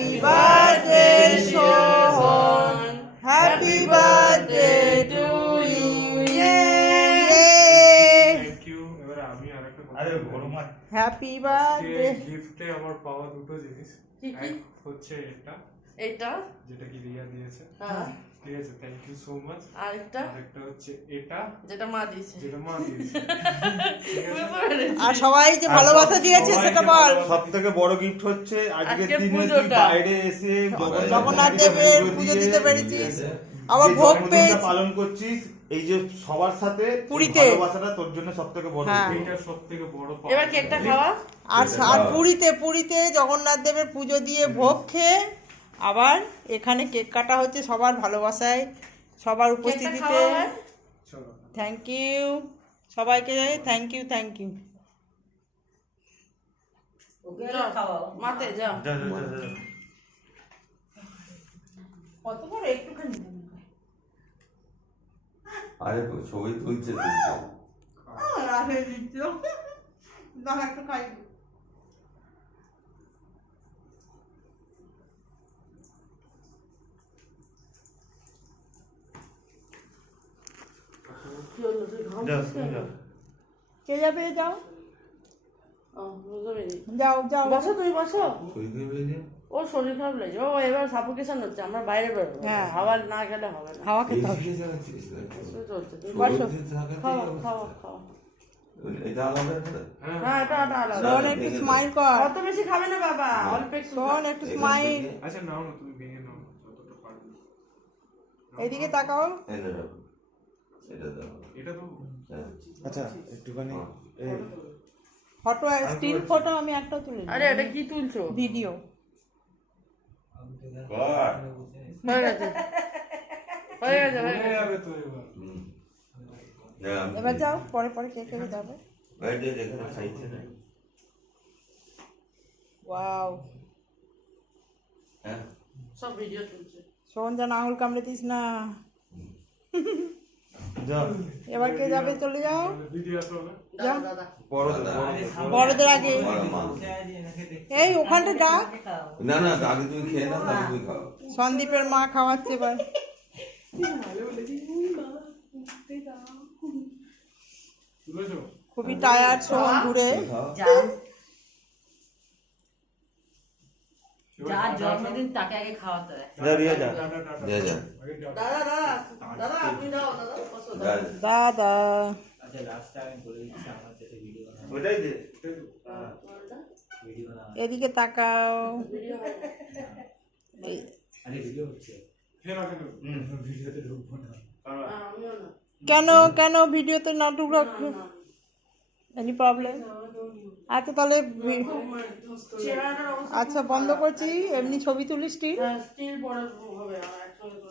Happy birthday, Sohan. Happy birthday to you. Yay! Thank you. এবারে আমি আরেকটা কথা আরে বলি। বড় মা Happy birthday. গিফটে আমার পাওয়া দুটো জিনিস। কি কি? এক হচ্ছে এটা যেটা কি রিয়া দিয়েছে, হ্যাঁ ঠিক আছে, থ্যাংক ইউ সো মাচ। আরেকটা আরেকটা হচ্ছে এটা যেটা মা দিয়েছে যেটা মা দিয়েছে। বুঝতে পেরেছি। আর সবাই যে ভালোবাসা দিয়েছে সেটা বল। সব থেকে বড় গিফট হচ্ছে আজকের আজকের দিনে তুই পুজোটা। বাইরে এসে জগন্নাথ দেবের পুজো দিতে পেরেছিস, আবার ভোগ পেয়েছিস। পালন করছিস, এই যে সবার সাথে পুরীতে। ভালোবাসাটা তোর জন্য সব থেকে বড় হ্যাঁ। gift। এটা সবথেকে বড় পাওয়া। এবার কেকটা খাওয়া আর পুরীতে জগন্নাথ দেবের পুজো দিয়ে ভোগ খেয়ে আবার এখানে কেক কাটা হচ্ছে সবার ভালোবাসায়, সবার কেকটা উপস্থিতিতে। খাওয়া হয় চলো। থ্যাংক ইউ সবাইকে, থ্যাংক ইউ। মাতে যাও যা, যা, যা, যা। কত বড় একটুখানি আরে ছবি তুলছে একটু খাই। কি হলো তুই ঘাম যা, পাচ্ছিস যা। কেন? কে যাবে? যাও ও, বুঝতে পেরেছি। যাও বসো তুমি বসো ছবি তুলবে ও শরীর খারাপ লাগছে ও এবার সাফোকেশন হচ্ছে আমরা বাইরে বেরোবো হ্যাঁ। হাওয়া না গেলে হবে না হাওয়া খেতে হবে। কিছু চলছে তুমি বসো। খাওয়া এটা আলাদা হ্যাঁ হ্যাঁ এটা আলাদা শোন একটু স্মাইল কর। অত বেশি খাবে না বাবা অল্প একটু শোন একটু স্মাইল। আচ্ছা নাও না, তুমি ভেঙে নাও যতটা পারবে। এদিকে তাকাও। এটা দাও এটা তো আচ্ছা একটুখানি এই ফটো, স্টিল ফটো আমি একটা তুলে আরে এটা কি তুলছো ভিডিও। কর হয়ে গেছে হয়ে গেছে হয়ে ভুলে গেছে যাবে তো এবার। এবার যাও, পরে কে যাবে। যেখানে খাইছে না ওয়াও। হ্যাঁ সব ভিডিও তুলছে শোন যেন আঙুল কামড়ে দিস না। যা এবার কে যাবে? চলে যাও। দিদি আসো না। যাও দাদা বড় বড়দের আগে। বড় মা এই ওখানটা ডাক। না না আগে তুমি খেয়ে নাও তারপর তুমি খাও সন্দীপের মা খাওয়াচ্ছে এবার। তুলেছো? খুবই টায়ার্ড শোন ঘুরে। খাও যার জন্মদিন তাকে আগে খাওয়াতে হয়। যা রিয়া যা টাটা, টাটা। যা, যা। আগে যাও। দাদা দাদা আপনি দাও দাদা বসো যা, দাদা আচ্ছা লাস্টে আমি বলে দিচ্ছি আমার যেটা ভিডিও বানাবো ওটাই দে ভিডিও বানাবো এদিকে তাকাও। ভিডিও এই- আরে ভিডিও হচ্ছে ফের আগে নাও। ভিডিওতে ঢুকবো না তারা আমিও না কেন ভিডিওতে না ঢুকলো? Any problem? আচ্ছা তাহলে চেহারাটার অবস্থা আচ্ছা বন্ধ করছি, এমনি ছবি তুলিস। স্টিল পরে হবে আর একসঙ্গে করে